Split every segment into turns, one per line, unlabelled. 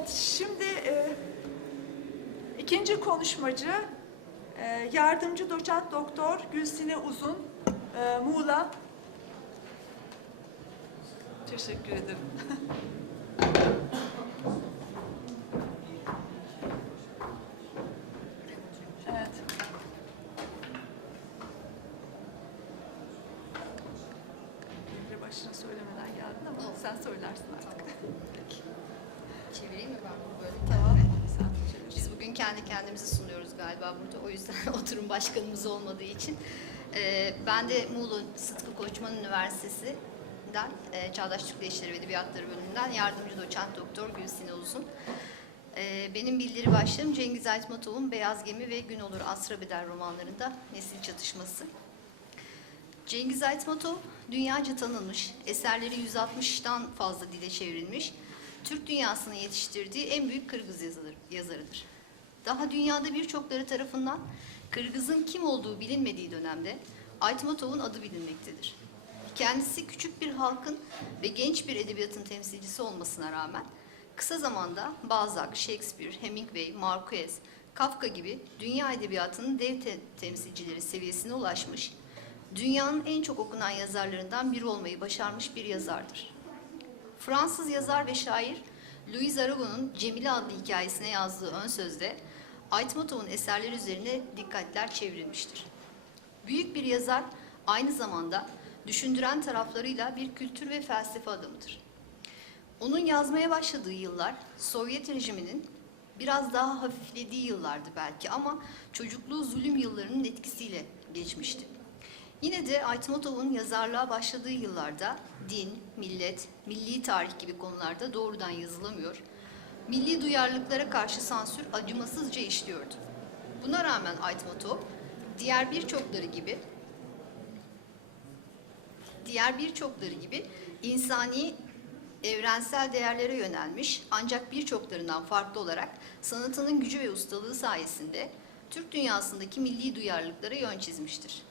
Evet, şimdi e, ikinci konuşmacı e, yardımcı doçent doktor Gülsine Uzun, e, Muğla. Teşekkür ederim. evet. Bir başına söylemeden geldin ama sen söylersin artık.
Çevireyim mi ben bunu böyle?
Tamam.
Biz bugün kendi kendimizi sunuyoruz galiba burada. O yüzden oturum başkanımız olmadığı için. Ee, ben de Muğla Sıtkı Koçman Üniversitesi'nden e, Çağdaş Türk Değişleri ve Edebiyatları bölümünden yardımcı doçent doktor Gülsine Uzun. Ee, benim bildiri başlığım Cengiz Aytmatov'un Beyaz Gemi ve Gün Olur Asra Beder romanlarında nesil çatışması. Cengiz Aytmatov dünyaca tanınmış, eserleri 160'tan fazla dile çevrilmiş, Türk dünyasını yetiştirdiği en büyük Kırgız yazılır- yazarıdır. Daha dünyada birçokları tarafından Kırgız'ın kim olduğu bilinmediği dönemde Aytmatov'un adı bilinmektedir. Kendisi küçük bir halkın ve genç bir edebiyatın temsilcisi olmasına rağmen kısa zamanda Balzac, Shakespeare, Hemingway, Marquez, Kafka gibi dünya edebiyatının dev te- temsilcileri seviyesine ulaşmış, dünyanın en çok okunan yazarlarından biri olmayı başarmış bir yazardır. Fransız yazar ve şair Louis Aragon'un Cemile adlı hikayesine yazdığı ön sözde Aytmatov'un eserleri üzerine dikkatler çevrilmiştir. Büyük bir yazar aynı zamanda düşündüren taraflarıyla bir kültür ve felsefe adamıdır. Onun yazmaya başladığı yıllar Sovyet rejiminin biraz daha hafiflediği yıllardı belki ama çocukluğu zulüm yıllarının etkisiyle geçmişti. Yine de Aytmatov'un yazarlığa başladığı yıllarda din, millet, milli tarih gibi konularda doğrudan yazılamıyor. Milli duyarlılıklara karşı sansür acımasızca işliyordu. Buna rağmen Aytmatov diğer birçokları gibi diğer birçokları gibi insani evrensel değerlere yönelmiş ancak birçoklarından farklı olarak sanatının gücü ve ustalığı sayesinde Türk dünyasındaki milli duyarlılıklara yön çizmiştir.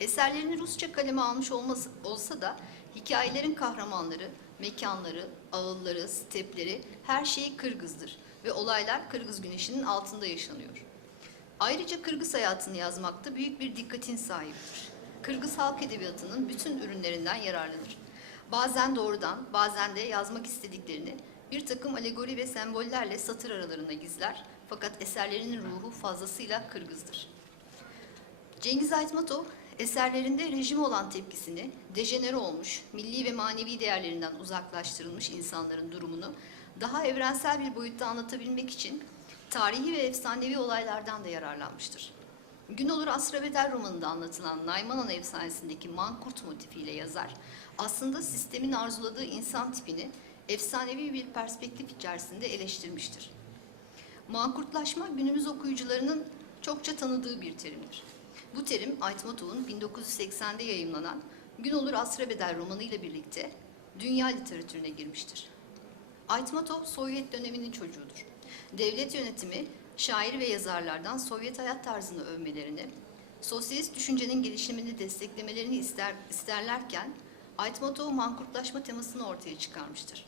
Eserlerini Rusça kaleme almış olması, olsa da hikayelerin kahramanları, mekanları, ağılları, stepleri her şeyi Kırgız'dır ve olaylar Kırgız güneşinin altında yaşanıyor. Ayrıca Kırgız hayatını yazmakta büyük bir dikkatin sahibidir. Kırgız halk edebiyatının bütün ürünlerinden yararlanır. Bazen doğrudan, bazen de yazmak istediklerini bir takım alegori ve sembollerle satır aralarına gizler fakat eserlerinin ruhu fazlasıyla Kırgız'dır. Cengiz Aytmatov eserlerinde rejime olan tepkisini, dejenere olmuş, milli ve manevi değerlerinden uzaklaştırılmış insanların durumunu daha evrensel bir boyutta anlatabilmek için tarihi ve efsanevi olaylardan da yararlanmıştır. Gün olur Asra Bedel romanında anlatılan Naymanan efsanesindeki mankurt motifiyle yazar, aslında sistemin arzuladığı insan tipini efsanevi bir perspektif içerisinde eleştirmiştir. Mankurtlaşma günümüz okuyucularının çokça tanıdığı bir terimdir. Bu terim Aytmatov'un 1980'de yayımlanan Gün Olur Asra Bedel romanı ile birlikte dünya literatürüne girmiştir. Aytmatov Sovyet döneminin çocuğudur. Devlet yönetimi şair ve yazarlardan Sovyet hayat tarzını övmelerini, sosyalist düşüncenin gelişimini desteklemelerini ister, isterlerken Aytmatov mankurtlaşma temasını ortaya çıkarmıştır.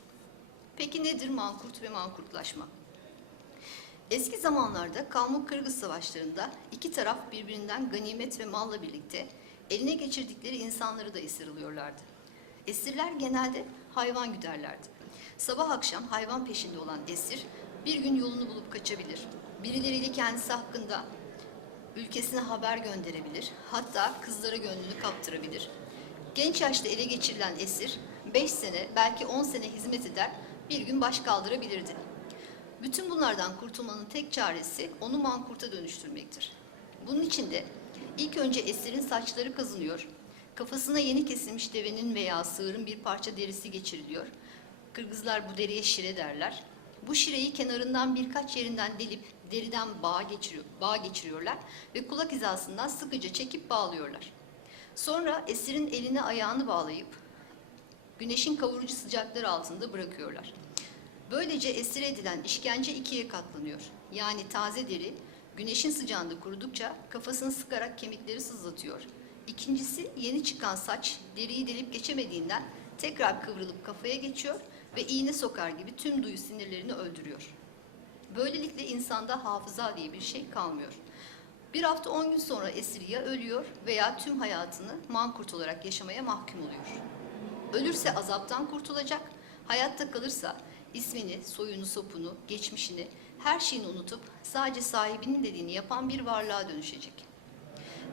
Peki nedir mankurt ve mankurtlaşma? Eski zamanlarda Kalmık-Kırgız savaşlarında iki taraf birbirinden ganimet ve malla birlikte eline geçirdikleri insanları da esir alıyorlardı. Esirler genelde hayvan güderlerdi. Sabah akşam hayvan peşinde olan esir bir gün yolunu bulup kaçabilir. Birileriyle kendisi hakkında ülkesine haber gönderebilir. Hatta kızlara gönlünü kaptırabilir. Genç yaşta ele geçirilen esir 5 sene belki 10 sene hizmet eder bir gün baş kaldırabilirdi. Bütün bunlardan kurtulmanın tek çaresi onu mankurta dönüştürmektir. Bunun için de ilk önce esirin saçları kazınıyor, kafasına yeni kesilmiş devenin veya sığırın bir parça derisi geçiriliyor. Kırgızlar bu deriye şire derler. Bu şireyi kenarından birkaç yerinden delip deriden bağ, geçiriyor, bağ geçiriyorlar ve kulak hizasından sıkıca çekip bağlıyorlar. Sonra esirin eline ayağını bağlayıp güneşin kavurucu sıcakları altında bırakıyorlar. Böylece esir edilen işkence ikiye katlanıyor. Yani taze deri güneşin sıcağında kurudukça kafasını sıkarak kemikleri sızlatıyor. İkincisi yeni çıkan saç deriyi delip geçemediğinden tekrar kıvrılıp kafaya geçiyor ve iğne sokar gibi tüm duyu sinirlerini öldürüyor. Böylelikle insanda hafıza diye bir şey kalmıyor. Bir hafta on gün sonra esir ya ölüyor veya tüm hayatını mankurt olarak yaşamaya mahkum oluyor. Ölürse azaptan kurtulacak, hayatta kalırsa ismini, soyunu, sopunu, geçmişini, her şeyini unutup sadece sahibinin dediğini yapan bir varlığa dönüşecek.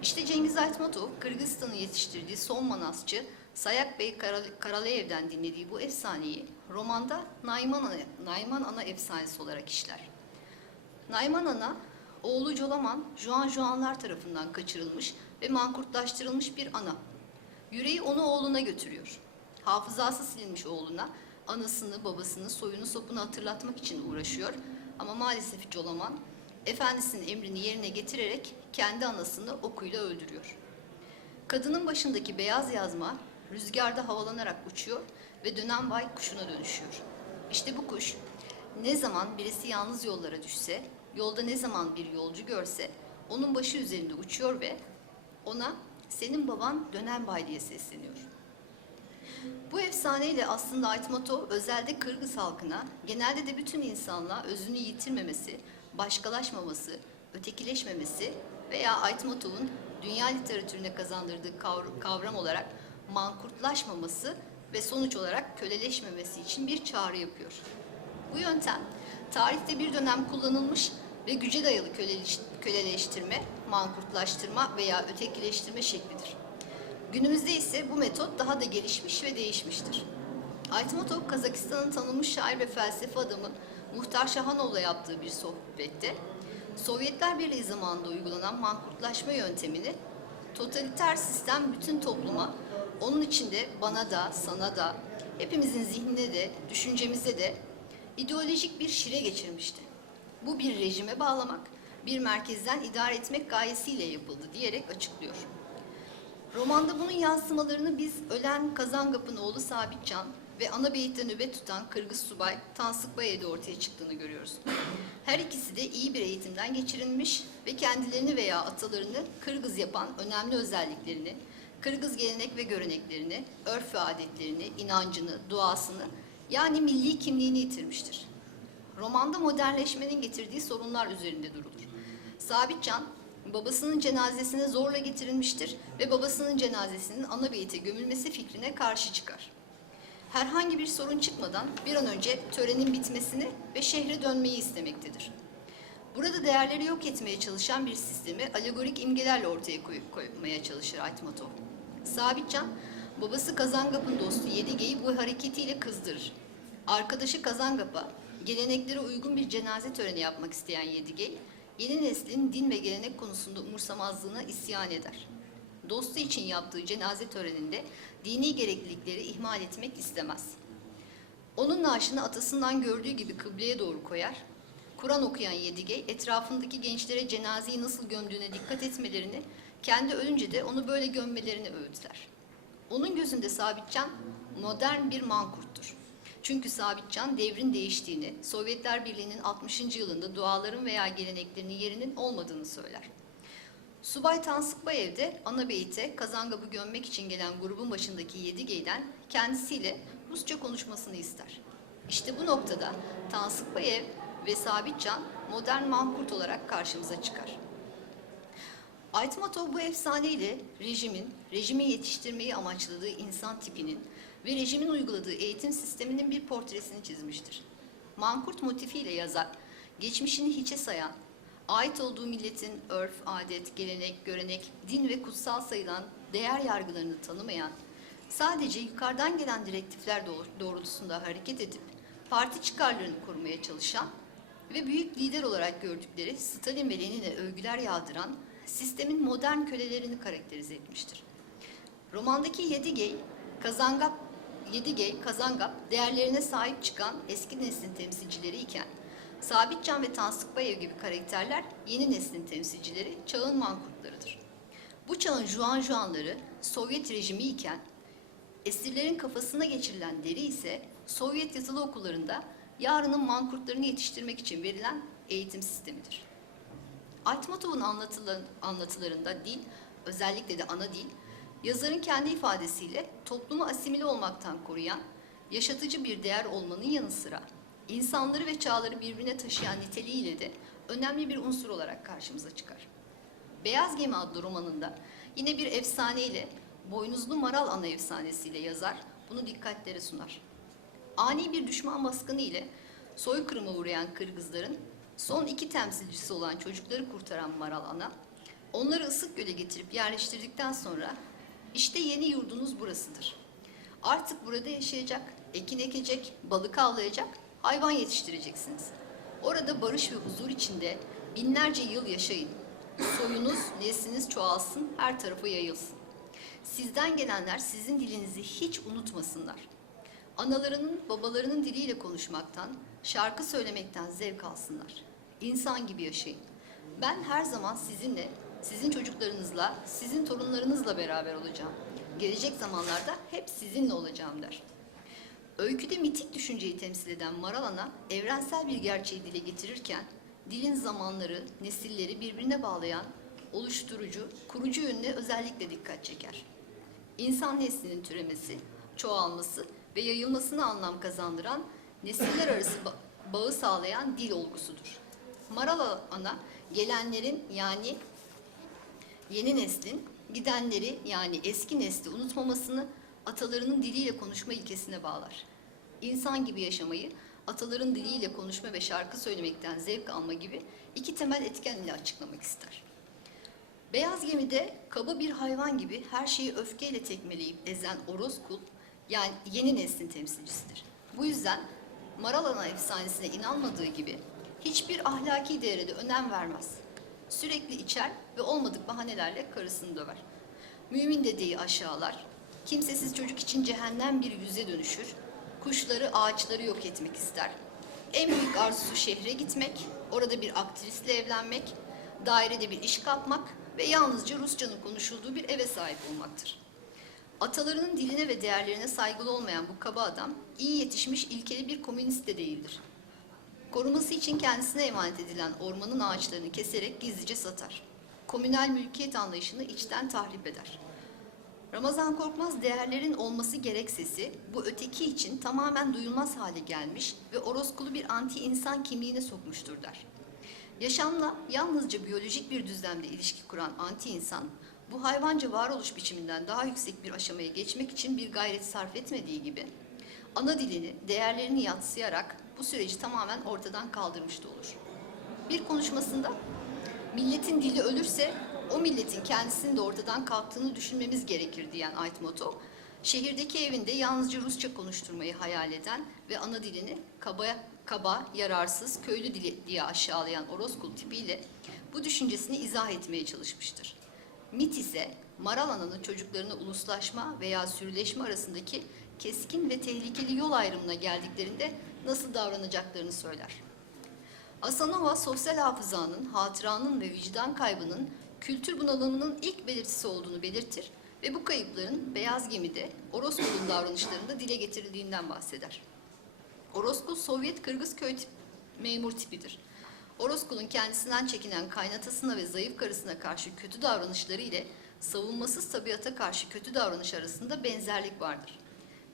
İşte Cengiz Aytmatov, Kırgızistan'ın yetiştirdiği son manasçı Sayak Bey Karal- Karaleyev'den dinlediği bu efsaneyi romanda Nayman Ana, Nayman Ana efsanesi olarak işler. Nayman Ana, oğlu Colaman, Juan Juanlar tarafından kaçırılmış ve mankurtlaştırılmış bir ana. Yüreği onu oğluna götürüyor. Hafızası silinmiş oğluna anasını, babasını, soyunu, sopunu hatırlatmak için uğraşıyor. Ama maalesef Colaman, efendisinin emrini yerine getirerek kendi anasını okuyla öldürüyor. Kadının başındaki beyaz yazma rüzgarda havalanarak uçuyor ve dönen bay kuşuna dönüşüyor. İşte bu kuş ne zaman birisi yalnız yollara düşse, yolda ne zaman bir yolcu görse onun başı üzerinde uçuyor ve ona senin baban dönen bay diye sesleniyor. Bu efsaneyle aslında Aytmatov özelde Kırgız halkına, genelde de bütün insanlığa özünü yitirmemesi, başkalaşmaması, ötekileşmemesi veya Aytmatov'un dünya literatürüne kazandırdığı kavr- kavram olarak mankurtlaşmaması ve sonuç olarak köleleşmemesi için bir çağrı yapıyor. Bu yöntem tarihte bir dönem kullanılmış ve güce dayalı köleleş- köleleştirme, mankurtlaştırma veya ötekileştirme şeklidir. Günümüzde ise bu metot daha da gelişmiş ve değişmiştir. Aytmatov, Kazakistan'ın tanınmış şair ve felsefe adamı Muhtar Şahanoğlu'la yaptığı bir sohbette, Sovyetler Birliği zamanında uygulanan mankurtlaşma yöntemini totaliter sistem bütün topluma, onun içinde bana da, sana da, hepimizin zihnine de, düşüncemize de ideolojik bir şire geçirmişti. Bu bir rejime bağlamak, bir merkezden idare etmek gayesiyle yapıldı diyerek açıklıyor. Romanda bunun yansımalarını biz ölen Kazangap'ın oğlu Sabitcan ve ana beylikte nöbet tutan Kırgız subay Tansıkbayev'de ortaya çıktığını görüyoruz. Her ikisi de iyi bir eğitimden geçirilmiş ve kendilerini veya atalarını Kırgız yapan önemli özelliklerini, Kırgız gelenek ve göreneklerini, örf ve adetlerini, inancını, duasını yani milli kimliğini yitirmiştir. Romanda modernleşmenin getirdiği sorunlar üzerinde durulur. Sabitcan, babasının cenazesine zorla getirilmiştir ve babasının cenazesinin ana beyite gömülmesi fikrine karşı çıkar. Herhangi bir sorun çıkmadan bir an önce törenin bitmesini ve şehre dönmeyi istemektedir. Burada değerleri yok etmeye çalışan bir sistemi alegorik imgelerle ortaya koymaya çalışır Aytmatov. Sabitcan, babası Kazangap'ın dostu Yedige'yi bu hareketiyle kızdırır. Arkadaşı Kazangap'a geleneklere uygun bir cenaze töreni yapmak isteyen Yedige, yeni neslin din ve gelenek konusunda umursamazlığına isyan eder. Dostu için yaptığı cenaze töreninde dini gereklilikleri ihmal etmek istemez. Onun naaşını atasından gördüğü gibi kıbleye doğru koyar. Kur'an okuyan Yedige etrafındaki gençlere cenazeyi nasıl gömdüğüne dikkat etmelerini, kendi ölünce de onu böyle gömmelerini öğütler. Onun gözünde Sabitcan modern bir mankurttur. Çünkü Sabitcan devrin değiştiğini, Sovyetler Birliği'nin 60. yılında duaların veya geleneklerinin yerinin olmadığını söyler. Subay Tansıkbayev de ana beyite Kazangap'ı gömmek için gelen grubun başındaki Yedigey'den kendisiyle Rusça konuşmasını ister. İşte bu noktada Tansıkbayev ve Sabitcan modern mankurt olarak karşımıza çıkar. Aytmatov bu efsaneyle rejimin, rejimi yetiştirmeyi amaçladığı insan tipinin ve rejimin uyguladığı eğitim sisteminin bir portresini çizmiştir. Mankurt motifiyle yazar, geçmişini hiçe sayan, ait olduğu milletin örf, adet, gelenek, görenek, din ve kutsal sayılan değer yargılarını tanımayan, sadece yukarıdan gelen direktifler doğ- doğrultusunda hareket edip parti çıkarlarını korumaya çalışan ve büyük lider olarak gördükleri Stalin ve Lenin'e övgüler yağdıran sistemin modern kölelerini karakterize etmiştir. Romandaki Yedigey, Kazangap, Yedigey, Kazangap değerlerine sahip çıkan eski neslin temsilcileri iken Sabitcan ve Tansıkbayev gibi karakterler yeni neslin temsilcileri, çağın mankurtlarıdır. Bu çağın Juan Juanları Sovyet rejimi iken esirlerin kafasına geçirilen deri ise Sovyet yatılı okullarında yarının mankurtlarını yetiştirmek için verilen eğitim sistemidir. Aytmatov'un anlatılarında dil, özellikle de ana dil, yazarın kendi ifadesiyle toplumu asimile olmaktan koruyan, yaşatıcı bir değer olmanın yanı sıra insanları ve çağları birbirine taşıyan niteliğiyle de önemli bir unsur olarak karşımıza çıkar. Beyaz Gemi adlı romanında yine bir efsaneyle, boynuzlu maral ana efsanesiyle yazar, bunu dikkatlere sunar. Ani bir düşman baskını ile soykırıma uğrayan Kırgızların son iki temsilcisi olan çocukları kurtaran Maral Ana, onları Isık Göl'e getirip yerleştirdikten sonra işte yeni yurdunuz burasıdır. Artık burada yaşayacak, ekin ekecek, balık avlayacak, hayvan yetiştireceksiniz. Orada barış ve huzur içinde binlerce yıl yaşayın. Soyunuz, nesliniz çoğalsın, her tarafa yayılsın. Sizden gelenler sizin dilinizi hiç unutmasınlar. Analarının, babalarının diliyle konuşmaktan, şarkı söylemekten zevk alsınlar. İnsan gibi yaşayın. Ben her zaman sizinle, sizin çocuklarınızla, sizin torunlarınızla beraber olacağım. Gelecek zamanlarda hep sizinle olacağım der. Öyküde mitik düşünceyi temsil eden Maral Ana, evrensel bir gerçeği dile getirirken, dilin zamanları, nesilleri birbirine bağlayan, oluşturucu, kurucu yönüne özellikle dikkat çeker. İnsan neslinin türemesi, çoğalması ve yayılmasına anlam kazandıran, nesiller arası ba- bağı sağlayan dil olgusudur. Maral Ana, gelenlerin yani yeni neslin gidenleri yani eski nesli unutmamasını atalarının diliyle konuşma ilkesine bağlar. İnsan gibi yaşamayı ataların diliyle konuşma ve şarkı söylemekten zevk alma gibi iki temel etken ile açıklamak ister. Beyaz gemide kaba bir hayvan gibi her şeyi öfkeyle tekmeleyip ezen Orozkul yani yeni neslin temsilcisidir. Bu yüzden Maralana efsanesine inanmadığı gibi hiçbir ahlaki değere de önem vermez. Sürekli içer ve olmadık bahanelerle karısını döver. Mümin dedeyi aşağılar, kimsesiz çocuk için cehennem bir yüze dönüşür, kuşları, ağaçları yok etmek ister. En büyük arzusu şehre gitmek, orada bir aktrisle evlenmek, dairede bir iş kapmak ve yalnızca Rusçanın konuşulduğu bir eve sahip olmaktır. Atalarının diline ve değerlerine saygılı olmayan bu kaba adam, iyi yetişmiş ilkeli bir komünist de değildir. Koruması için kendisine emanet edilen ormanın ağaçlarını keserek gizlice satar. Komünel mülkiyet anlayışını içten tahrip eder. Ramazan Korkmaz değerlerin olması gereksesi bu öteki için tamamen duyulmaz hale gelmiş ve Orozkulu bir anti insan kimliğine sokmuştur der. Yaşamla yalnızca biyolojik bir düzlemde ilişki kuran anti insan, bu hayvanca varoluş biçiminden daha yüksek bir aşamaya geçmek için bir gayret sarf etmediği gibi, ana dilini, değerlerini yatsıyarak bu süreci tamamen ortadan kaldırmış da olur. Bir konuşmasında, milletin dili ölürse o milletin kendisinin de ortadan kalktığını düşünmemiz gerekir diyen Aytmatov, şehirdeki evinde yalnızca Rusça konuşturmayı hayal eden ve ana dilini kaba, kaba yararsız, köylü dili diye aşağılayan Orozkul tipiyle bu düşüncesini izah etmeye çalışmıştır. Mit ise Maral Ana'nın çocuklarına uluslaşma veya sürüleşme arasındaki keskin ve tehlikeli yol ayrımına geldiklerinde nasıl davranacaklarını söyler. Asanova sosyal hafızanın, hatıranın ve vicdan kaybının kültür bunalımının ilk belirtisi olduğunu belirtir ve bu kayıpların Beyaz Gemi'de Orozkul'un davranışlarında dile getirildiğinden bahseder. Orozkul Sovyet Kırgız köy tip, memur tipidir. Orozkul'un kendisinden çekinen kaynatasına ve zayıf karısına karşı kötü davranışları ile savunmasız tabiata karşı kötü davranış arasında benzerlik vardır.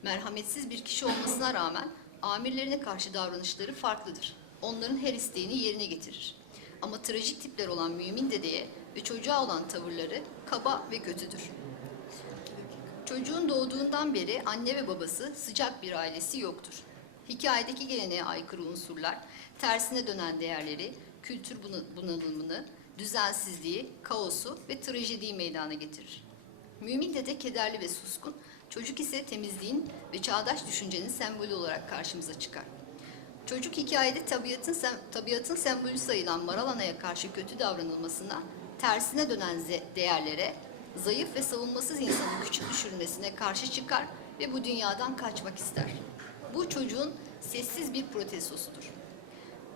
Merhametsiz bir kişi olmasına rağmen amirlerine karşı davranışları farklıdır. Onların her isteğini yerine getirir. Ama trajik tipler olan mümin dedeye ve çocuğa olan tavırları kaba ve kötüdür. Çocuğun doğduğundan beri anne ve babası sıcak bir ailesi yoktur. Hikayedeki geleneğe aykırı unsurlar, tersine dönen değerleri, kültür buna- bunalımını, düzensizliği, kaosu ve trajediyi meydana getirir. Mümin dede kederli ve suskun, çocuk ise temizliğin ve çağdaş düşüncenin sembolü olarak karşımıza çıkar. Çocuk hikayede tabiatın, tabiatın sembolü sayılan Maralana'ya karşı kötü davranılmasına, tersine dönen değerlere, zayıf ve savunmasız insanın küçük düşürülmesine karşı çıkar ve bu dünyadan kaçmak ister. Bu çocuğun sessiz bir protestosudur.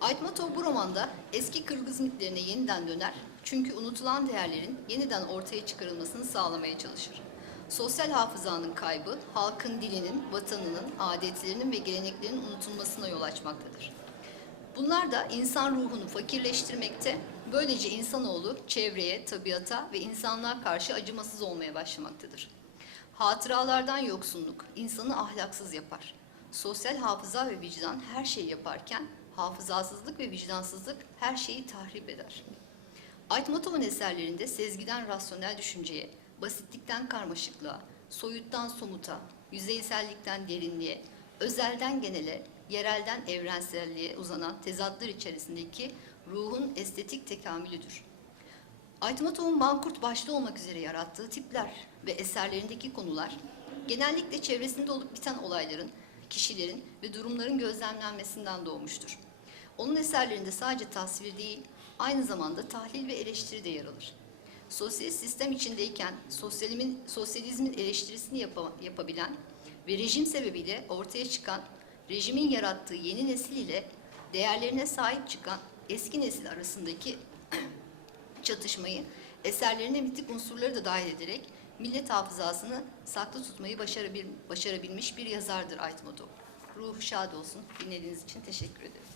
Aytmatov bu romanda eski Kırgız mitlerine yeniden döner çünkü unutulan değerlerin yeniden ortaya çıkarılmasını sağlamaya çalışır. Sosyal hafızanın kaybı, halkın dilinin, vatanının, adetlerinin ve geleneklerinin unutulmasına yol açmaktadır. Bunlar da insan ruhunu fakirleştirmekte, böylece insanoğlu çevreye, tabiata ve insanlığa karşı acımasız olmaya başlamaktadır. Hatıralardan yoksunluk insanı ahlaksız yapar. Sosyal hafıza ve vicdan her şeyi yaparken hafızasızlık ve vicdansızlık her şeyi tahrip eder. Aytmatov'un eserlerinde sezgiden rasyonel düşünceye, basitlikten karmaşıklığa, soyuttan somuta, yüzeysellikten derinliğe, özelden genele, yerelden evrenselliğe uzanan tezatlar içerisindeki ruhun estetik tekamülüdür. Aytmatov'un Mankurt başta olmak üzere yarattığı tipler ve eserlerindeki konular genellikle çevresinde olup biten olayların, kişilerin ve durumların gözlemlenmesinden doğmuştur. Onun eserlerinde sadece tasvir değil, aynı zamanda tahlil ve eleştiri de yer alır. Sosyalist sistem içindeyken sosyalizmin, sosyalizmin eleştirisini yapa- yapabilen ve rejim sebebiyle ortaya çıkan rejimin yarattığı yeni nesil ile değerlerine sahip çıkan eski nesil arasındaki çatışmayı eserlerine mitik unsurları da dahil ederek millet hafızasını saklı tutmayı başarabil, başarabilmiş bir yazardır Aytmatov. Ruhu şad olsun. Dinlediğiniz için teşekkür ederim.